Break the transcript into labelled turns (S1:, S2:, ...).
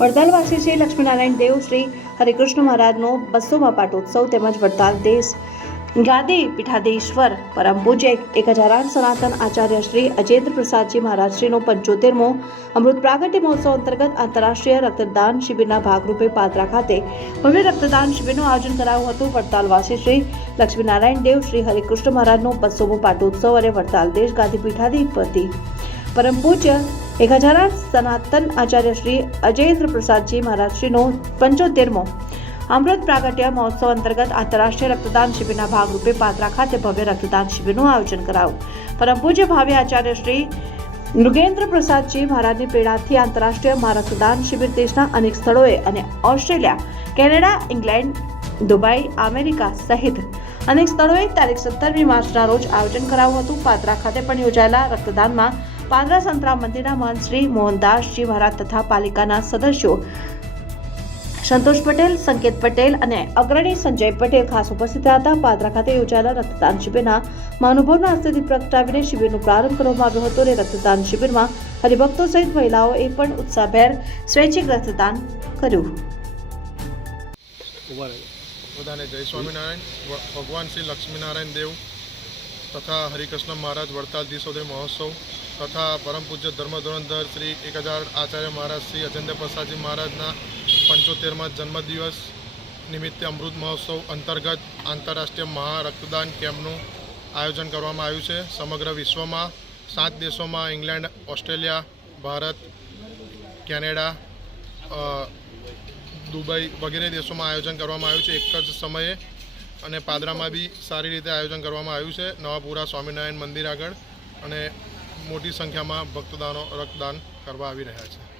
S1: વડતાલવાસી શ્રી લક્ષ્મીનારાયણ દેવ શ્રી હરિકૃષ્ણ મહારાજનો બસોમાં પાટોત્સવ તેમજ વડતાલ દેશ ગાદી પીઠાધીશ્વર પરમ પૂજ્ય એક હજાર આઠ સનાતન આચાર્ય શ્રી અજેન્દ્ર પ્રસાદજી મહારાજશ્રીનો પંચોતેરમો અમૃત પ્રાગટ્ય મહોત્સવ અંતર્ગત આંતરરાષ્ટ્રીય રક્તદાન શિબિરના ભાગરૂપે પાદરા ખાતે ભવ્ય રક્તદાન શિબિરનું આયોજન કરાયું હતું. વડતાલવાસી શ્રી લક્ષ્મીનારાયણ દેવ શ્રી હરિકૃષ્ણ મહારાજનો બસોમો પાટોત્સવ અને વડતાલ દેશ ગાદી પીઠાધિપતિ પરમ પૂજ્ય એક હજાર સનાતન આચાર્ય શ્રી અજેન્દ્ર પ્રસાદજી મહારાજ શ્રીનો પંચોતેરમો અમૃત પ્રાગટ્ય મહોત્સવ અંતર્ગત આંતરરાષ્ટ્રીય રક્તદાન શિબિરના ભાગરૂપે પાત્રા ખાતે ભવ્ય રક્તદાન શિબિરનું આયોજન કરાયું. પરમ પૂજ્ય ભાવે આચાર્ય શ્રી નૃગેન્દ્ર પ્રસાદજી મહારાજની પ્રેરણાથી આંતરરાષ્ટ્રીય મહા રક્તદાન શિબિર દેશના અનેક સ્થળોએ અને Australia, Canada, England, Dubai, America સહિત અનેક સ્થળોએ તારીખ સત્તરમી માર્ચના રોજ આયોજન કરાયું હતું. પાત્રા ખાતે પણ યોજાયેલા રક્તદાનમાં પાદરા સંતરામ મંદિરના મહંત શ્રી મોહનદાસજી મહારાજ તથા પાલિકાના સદસ્યો સંતોષ પટેલ, સંકેત પટેલ અને અગ્રણી સંજય પટેલ ખાસ ઉપસ્થિત હતા. પાદરા ખાતે યોજાયેલા રક્તદાન શિબિરના મહાનુભાવના હસ્તેથી પ્રગટાવીને શિબિરનો પ્રારંભ કરવામાં આવ્યો હતો અને રક્તદાન શિબિરમાં હરિભક્તો સહિત મહિલાઓએ પણ ઉત્સાહભેર સ્વૈચ્છિક રક્તદાન કર્યું.
S2: બધાને જય સ્વામિનારાયણ. ભગવાન શ્રી લક્ષ્મીનારાયણ દેવ તથા હરિકૃષ્ણ મહારાજ વડતાલ દિસોદય મહોત્સવ. તથા પરમ પૂજ્ય ધર્મધોરણધર શ્રી એક હજાર આચાર્ય મહારાજ શ્રી અજેન્દ્ર પ્રસાદજી મહારાજના પંચોતેરમાં જન્મદિવસ નિમિત્તે અમૃત મહોત્સવ અંતર્ગત આંતરરાષ્ટ્રીય મહા રક્તદાન કેમ્પનું આયોજન કરવામાં આવ્યું છે. સમગ્ર વિશ્વમાં સાત દેશોમાં England, Australia, Bharat, Canada Dubai વગેરે દેશોમાં આયોજન કરવામાં આવ્યું છે. એક જ સમયે અને પાદરામાં બી સારી રીતે આયોજન કરવામાં આવ્યું છે. નવાપુરા સ્વામિનારાયણ મંદિર આગળ અને મોટી સંખ્યામાં ભક્તદાનો રક્તદાન કરવા આવી રહ્યા છે.